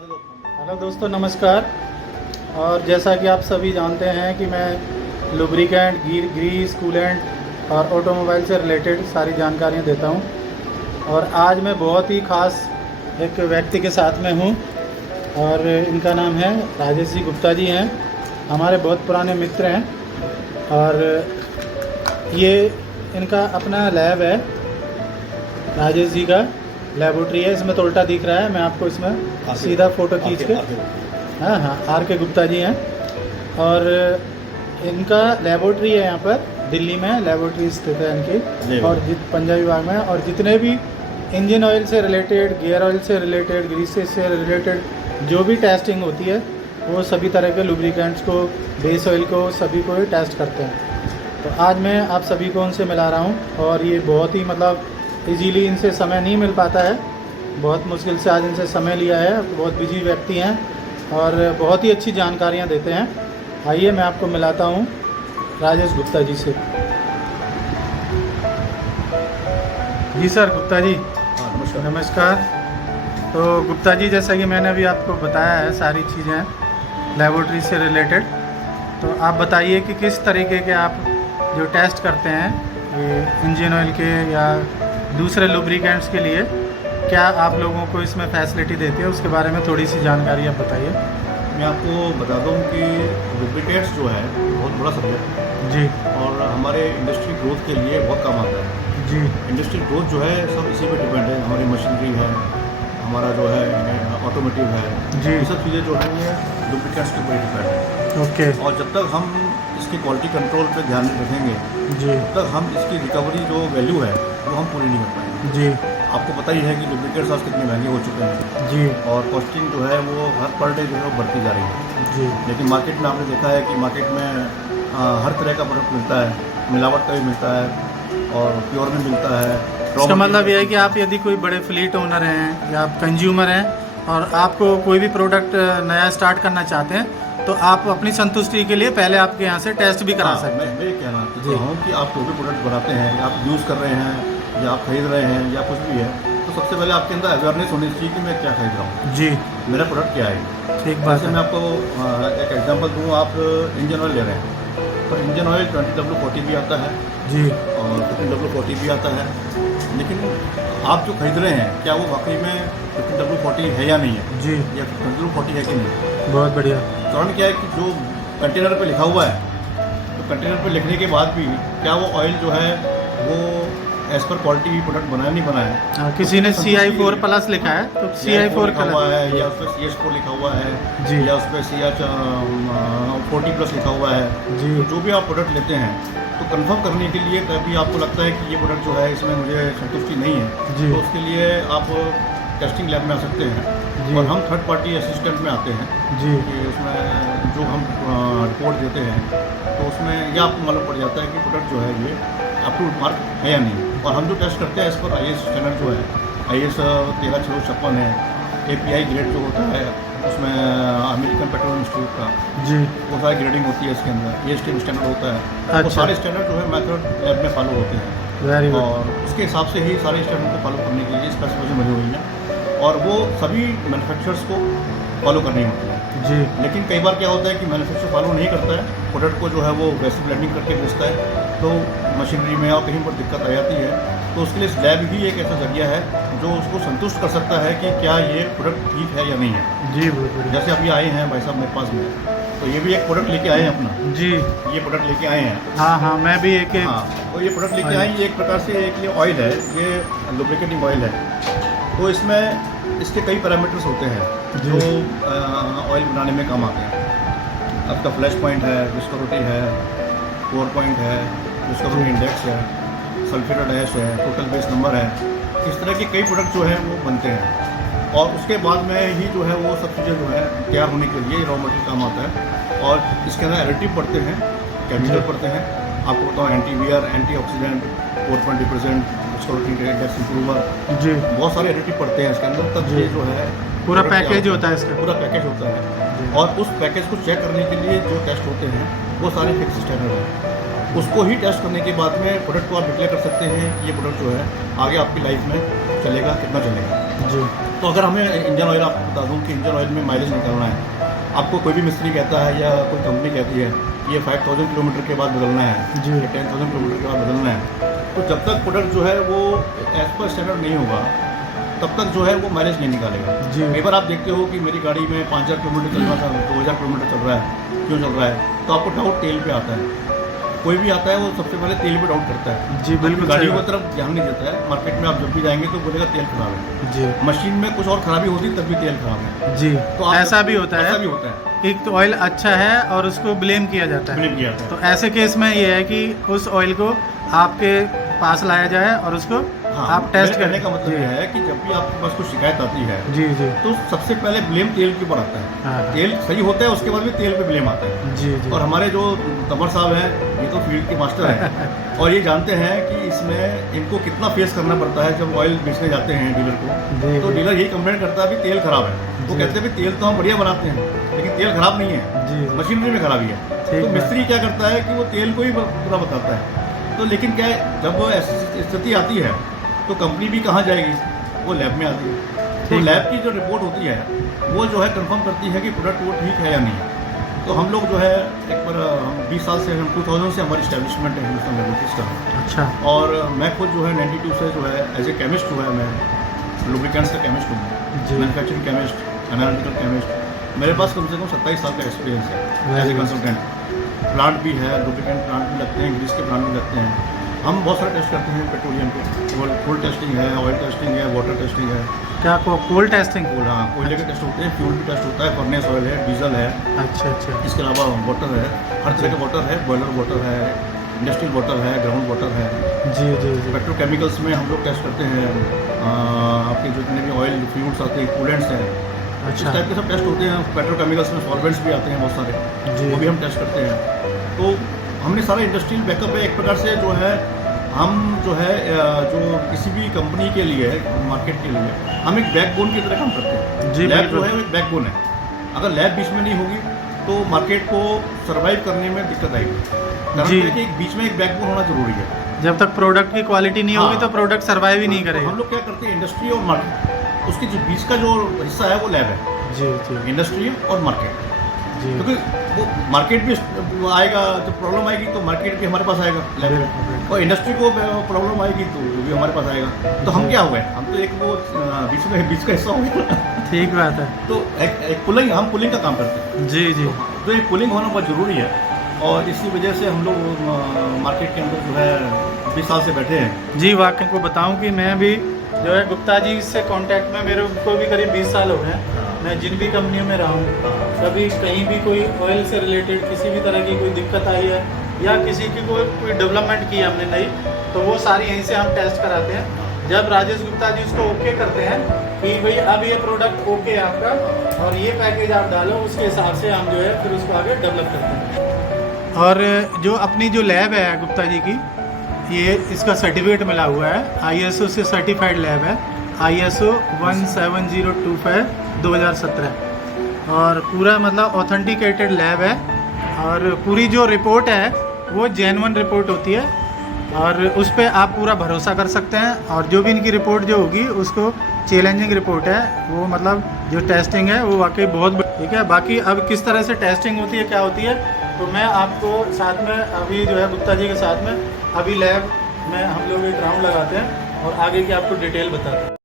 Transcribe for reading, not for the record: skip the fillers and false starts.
Hello दोस्तों, नमस्कार। और जैसा कि आप सभी जानते हैं कि मैं लुब्रिकेंट, ग्रीस, कूलेंट और ऑटोमोबाइल से रिलेटेड सारी जानकारियां देता हूं। और आज मैं बहुत ही ख़ास एक व्यक्ति के साथ में हूं और इनका नाम है राजेश जी गुप्ता जी हैं। हमारे बहुत पुराने मित्र हैं और ये इनका अपना लैब है, राजेश जी का लेबोरेटरी है। इसमें तो उल्टा दिख रहा है, मैं आपको इसमें सीधा फ़ोटो खींच के हाँ, आर के गुप्ता जी हैं। और इनका लेबोरेटरी है यहाँ पर दिल्ली में, लेबोरेटरी स्थित है इनकी, और पंजाबी बाग में। और जितने भी इंजन ऑयल से रिलेटेड, गियर ऑयल से रिलेटेड, ग्रीसेस से रिलेटेड जो भी टेस्टिंग होती है, वो सभी तरह के लुब्रिकेंट्स को, बेस ऑयल को, सभी को ये टेस्ट करते हैं। तो आज मैं आप सभी को उनसे मिला रहा हूँ और ये बहुत ही इजीली इनसे समय नहीं मिल पाता है, बहुत मुश्किल से आज इनसे समय लिया है। बहुत बिजी व्यक्ति हैं और बहुत ही अच्छी जानकारियाँ देते हैं। आइए मैं आपको मिलाता हूँ राजेश गुप्ता जी से। जी सर, गुप्ता जी। नमस्कार। नमस्कार। तो गुप्ता जी, जैसा कि मैंने अभी आपको बताया है सारी चीज़ें लेबोरेटरी से रिलेटेड, तो आप बताइए कि किस तरीके के आप जो टेस्ट करते हैं ये इंजन ऑयल के या दूसरे लुब्रिकेंट्स के लिए, क्या आप लोगों को इसमें फैसिलिटी देते हैं, उसके बारे में थोड़ी सी जानकारी आप बताइए। मैं आपको बता दूं कि लुब्रिकेंट्स जो है बहुत बड़ा सब्जेक्ट है जी और हमारे इंडस्ट्री ग्रोथ के लिए बहुत काम आता है। जी। इंडस्ट्री ग्रोथ जो है सब इसी पे डिपेंड है। हमारी मशीनरी है, हमारा जो है ऑटोमेटिव है जी। ये सब चीज़ें जो है ये लुब्रिकेंट्स के ऊपर डिपेंड है। ओके। और जब तक हम इसकी क्वालिटी कंट्रोल पे ध्यान रखेंगे जी तब तक हम इसकी रिकवरी जो वैल्यू है वो हम पूरी नहीं कर पाएंगे। जी आपको पता ही है कि लुब्रिकेंट्स आज कितने महंगे हो चुके हैं जी और कॉस्टिंग जो है वो हर पर डे जो है वो बढ़ती जा रही है। जी। लेकिन मार्केट में आपने देखा है कि मार्केट में हर तरह का प्रोडक्ट मिलता है, मिलावट का भी मिलता है और प्योर में मिलता है। इसका मतलब यह है कि आप यदि कोई बड़े फ्लीट ओनर हैं या आप कंज्यूमर हैं और आपको कोई भी प्रोडक्ट नया स्टार्ट करना चाहते हैं, तो आप अपनी संतुष्टि के लिए पहले आपके यहाँ से टेस्ट भी करा सकते हैं। मैं ये कहना चाहता हूँ कि आप कोई भी प्रोडक्ट बनाते हैं या आप यूज़ कर रहे हैं या आप खरीद रहे हैं या कुछ भी है, तो सबसे पहले आपके अंदर अवेयरनेस होनी चाहिए कि मैं क्या खरीद रहा हूँ, जी, मेरा प्रोडक्ट क्या है। ठीक बात जैसे है। मैं आपको एक एग्जांपल दूँ, आप इंजन ऑयल ले रहे हैं तो इंजन ऑयल 20W40 भी आता है जी और 15W40 भी आता है। लेकिन आप जो खरीद रहे हैं क्या वो वाकई में 15W40 है या नहीं है, जी, या 15W40 है कि नहीं। बहुत बढ़िया। कारण क्या है कि जो कंटेनर पे लिखा हुआ है, तो कंटेनर पे लिखने के बाद भी क्या वो ऑयल जो है वो एज पर क्वालिटी प्रोडक्ट बनाया नहीं बनाया है। हाँ, किसी ने CI4+ लिखा है तो CI4 लिखा हुआ है या उस पर CH4 लिखा हुआ है जी, या उस पर CH40+ लिखा हुआ है। जी तो जो भी आप प्रोडक्ट लेते हैं तो कंफर्म करने के लिए कभी आपको लगता है कि ये प्रोडक्ट जो है इसमें मुझे संतुष्टि नहीं है, जी तो उसके लिए आप टेस्टिंग लैब में आ सकते हैं जी और हम थर्ड पार्टी असिस्टेंट में आते हैं जी कि उसमें जो हम रिपोर्ट देते हैं तो उसमें यह आपको मालूम पड़ जाता है कि प्रोडक्ट जो है ये अप्रूव्ड मार्क है या नहीं। और हम जो टेस्ट करते हैं इस पर IS स्टैंडर्ड जो है IS 13656 है। API ग्रेड जो होता है उसमें अमेरिकन पेट्रोल इंस्टीट्यूट का जी। वो सारी ग्रेडिंग होती है इसके अंदर, ये स्टीम स्टैंडर्ड होता है। वो अच्छा। सारे स्टैंडर्ड जो है मेथड लैब में फॉलो होते हैं वेरी गुड। और उसके हिसाब से ही सारे स्टैंडर्ड को फॉलो करने के लिए स्पेसिफिकेशन बनी हुई है और वो सभी मैन्युफैक्चरर्स को फॉलो करनी होती है। जी लेकिन कई बार क्या होता है कि मैन्युफैक्चर फॉलो नहीं करता है, प्रोडक्ट को जो है वो वैसे ब्लेंडिंग करके बेचता है, तो मशीनरी में और कहीं पर दिक्कत आ जाती है। तो उसके लिए लैब ही एक ऐसा जरिया है जो उसको संतुष्ट कर सकता है कि क्या ये प्रोडक्ट ठीक है या नहीं है। जी, बहुत बढ़िया। जैसे अभी आए हैं भाई साहब मेरे पास में, तो ये भी एक प्रोडक्ट लेके आए हैं अपना, जी ये प्रोडक्ट लेके आए हैं। हाँ हाँ, मैं भी एक हाँ, तो ये प्रोडक्ट लेके आए, ये एक प्रकार से एक ये ऑयल है, ये लुब्रिकेटिंग ऑयल है। तो इसमें इसके कई पैरामीटर्स होते हैं जो ऑयल बनाने में काम आते हैं। आपका फ्लैश पॉइंट है, विस्कोसिटी है, कोर पॉइंट है, विस्कोसिटी इंडेक्स है, सल्फ्यूरिक डैश है, टोटल बेस नंबर है। इस तरह के कई प्रोडक्ट जो हैं वो बनते हैं और उसके बाद में ही जो है वो सब चीज़ें जो है तैयार होने के लिए रॉ मटेरियल काम आता है। और इसके अंदर एडिटिव पड़ते हैं, केमिकल पड़ते हैं। आपको बताऊँ एंटीवियर, एंटीऑक्सीडेंट, 4.20% विस्कोसिटी इंडेक्स इंप्रूवर, जी, बहुत सारे एडिटिव पड़ते हैं इसके अंदर। तब ये जो है पूरा product पैकेज तैयार होता है इसका। पूरा पैकेज होता है और उस पैकेज को चेक करने के लिए जो टेस्ट होते हैं वो सारे फिक्स स्टैंडर्ड है। उसको ही टेस्ट करने के बाद में प्रोडक्ट को आप डिक्लेयर कर सकते हैं कि ये प्रोडक्ट जो है आगे आपकी लाइफ में चलेगा, कितना चलेगा। जी तो अगर हमें इंजन ऑयल, आपको बता दूं कि इंजन ऑयल में माइलेज निकालना है, आपको कोई भी मिस्त्री कहता है या कोई कंपनी कहती है कि ये 5000 किलोमीटर के बाद बदलना है जी। या 10,000 किलोमीटर के बाद बदलना है, तो जब तक प्रोडक्ट जो है वो एज पर स्टैंडर्ड नहीं होगा तब तक जो है वो माइलेज नहीं निकालेगा। जी। कई बार आप देखते हो कि मेरी गाड़ी में 5000 किलोमीटर चल रहा था, 2000 किलोमीटर चल रहा है, क्यों चल रहा है, तो आपको डाउट तेल पे आता है। कोई भी आता है वो सबसे पहले तेल पे डाउट करता है। जी बिल्कुल गाड़ी सही की बात। तरफ ध्यान नहीं देता है। मार्केट में आप जब भी जाएंगे तो बोलेगा तेल खराब है। जी मशीन में कुछ और खराबी होती तब भी तेल खराब है। जी, तो आप ऐसा भी होता ऐसा है भी होता है, कि तो ऑयल अच्छा है और उसको ब्लेम किया जाता है। ब्लेम किया जाता है। तो ऐसे केस में ये है कि उस ऑयल को आपके पास लाया जाए और उसको हाँ, आप टेस्ट मेरे कहने करें। का मतलब जी यह है कि जब भी आपके पास कोई शिकायत आती है जी जी तो सबसे पहले ब्लेम तेल के ऊपर आता है। हाँ। तेल सही होता है, उसके बाद भी तेल पे ब्लेम आता है। जी जी और हमारे जो तंवर साहब हैं, ये तो फील्ड के मास्टर हैं और ये जानते हैं कि इसमें इनको कितना फेस करना पड़ता है। जब ऑयल बेचने जाते हैं डीलर को, जी, तो जी। डीलर यही कंप्लेन करता है कि तेल खराब है। वो जी। कहते हैं भी तेल तो हम बढ़िया बनाते हैं, लेकिन तेल खराब नहीं है, जी जी। मशीनरी में खराबी है। ठीक तो है। मिस्त्री क्या करता है कि वो तेल को ही पूरा बताता है। तो लेकिन क्या है, जब वो ऐसी स्थिति आती है तो कंपनी भी कहाँ जाएगी, वो लैब में आती है। तो ठीक। लैब की जो रिपोर्ट होती है वो जो है कंफर्म करती है कि प्रोडक्ट वो ठीक है या नहीं है। तो हम लोग जो है एक बार हम 20 साल से, हम 2000 से हमारी इस्टेब्लिशमेंट है हिंदुस्तान लैबोरेटरीज का। अच्छा और मैं खुद जो है 92 से जो है एज ए केमिस्ट हुआ है, मैं लुब्रिकेंट्स का केमिस्ट हूँ, जी। Manufacturing chemist, analytical chemist. मेरे पास कम से कम 27 साल का एक्सपीरियंस है as a Very good. Consultant. Plant भी है, लुब्रिकेंट प्लांट भी लगते हैं, ग्रीस के प्लांट भी लगते हैं। हम बहुत सारे टेस्ट करते हैं पेट्रोलियम के, फूड टेस्टिंग है, ऑयल टेस्टिंग है, वाटर टेस्टिंग है। क्या कोल्ड टेस्टिंग? फूड, हाँ, कोयले के टेस्ट होते हैं, फ्यूल भी टेस्ट होता है, फर्नेस ऑयल है, डीजल है, अच्छा अच्छा इसके अलावा वाटर है, हर तरह का वाटर है, बॉयलर वाटर है, इंडस्ट्रियल वाटर है, ग्राउंड वाटर है। जी जी जी पेट्रोकेमिकल्स में हम लोग टेस्ट करते हैं आपके जितने भी ऑयल फ्यूल्स आते हैं, कूलेंट्स हैं, इस अच्छा टाइप के सब टेस्ट होते हैं। पेट्रोकेमिकल्स में सॉल्वेंट्स भी आते हैं बहुत सारे, जी। वो भी हम टेस्ट करते हैं। तो हमने सारा इंडस्ट्रियल बैकअप है एक प्रकार से। जो है हम जो है जो किसी भी कंपनी के लिए, मार्केट के लिए हम एक बैकबोन की तरह काम करते हैं। जी, लैब बिल्कुल। जो है वो एक बैकबोन है। अगर लैब बीच में नहीं होगी तो मार्केट को सर्वाइव करने में दिक्कत आएगी। कारण जी। है कि बीच में एक बैकबोन होना जरूरी है। जब तक प्रोडक्ट की क्वालिटी नहीं होगी हाँ। तो प्रोडक्ट सर्वाइव ही नहीं तो करेगा। हम लोग क्या करते हैं, इंडस्ट्री और मार्केट, उसके जो बीच का जो हिस्सा है वो लैब है। जी जी इंडस्ट्री और मार्केट, जी क्योंकि वो मार्केट भी आएगा, जब प्रॉब्लम आएगी तो मार्केट भी हमारे पास आएगा लैब में, बिल्कुल, बिल्कुल। और इंडस्ट्री को प्रॉब्लम आएगी तो वो भी हमारे पास आएगा। तो हम जी। क्या हुए, हम तो एक वो बीच का हिस्सा हो गया। ठीक बात है। तो एक पुलिंग, हम पुलिंग का काम करते हैं। जी जी तो एक पुलिंग होना बहुत ज़रूरी है और इसी वजह से हम लोग मार्केट के अंदर जो है 20 साल से बैठे हैं। जी वाकई को बताऊं कि मैं भी जो है गुप्ता जी से कांटेक्ट में मेरे को भी करीब 20 साल हो गए हैं। मैं जिन भी कंपनियों में रहा हूँ, कभी कहीं भी कोई ऑयल से रिलेटेड किसी भी तरह की कोई दिक्कत आई है या किसी की कोई डेवलपमेंट की है हमने नई, तो वो सारी यहीं से हम टेस्ट कराते हैं। जब राजेश गुप्ता जी उसको ओके करते हैं कि भाई अब ये प्रोडक्ट ओके है आपका और ये पैकेज आप डालो, उसके हिसाब से हम जो है फिर उसको आगे डेवलप करते हैं। और जो अपनी जो लैब है गुप्ता जी की, ये इसका सर्टिफिकेट मिला हुआ है, ISO से सर्टिफाइड लैब है, ISO 17025 2017, और पूरा मतलब ऑथेंटिकेटेड लैब है। और पूरी जो रिपोर्ट है वो जेन्युइन रिपोर्ट होती है और उस पर आप पूरा भरोसा कर सकते हैं। और जो भी इनकी रिपोर्ट जो होगी उसको चैलेंजिंग रिपोर्ट है वो, मतलब जो टेस्टिंग है वो वाकई बहुत ठीक है। बाकी अब किस तरह से टेस्टिंग होती है, क्या होती है, तो मैं आपको साथ में अभी जो है गुप्ता जी के साथ में अभी लैब में हम लोग एक राउंड लगाते हैं और आगे की आपको डिटेल बताते हैं।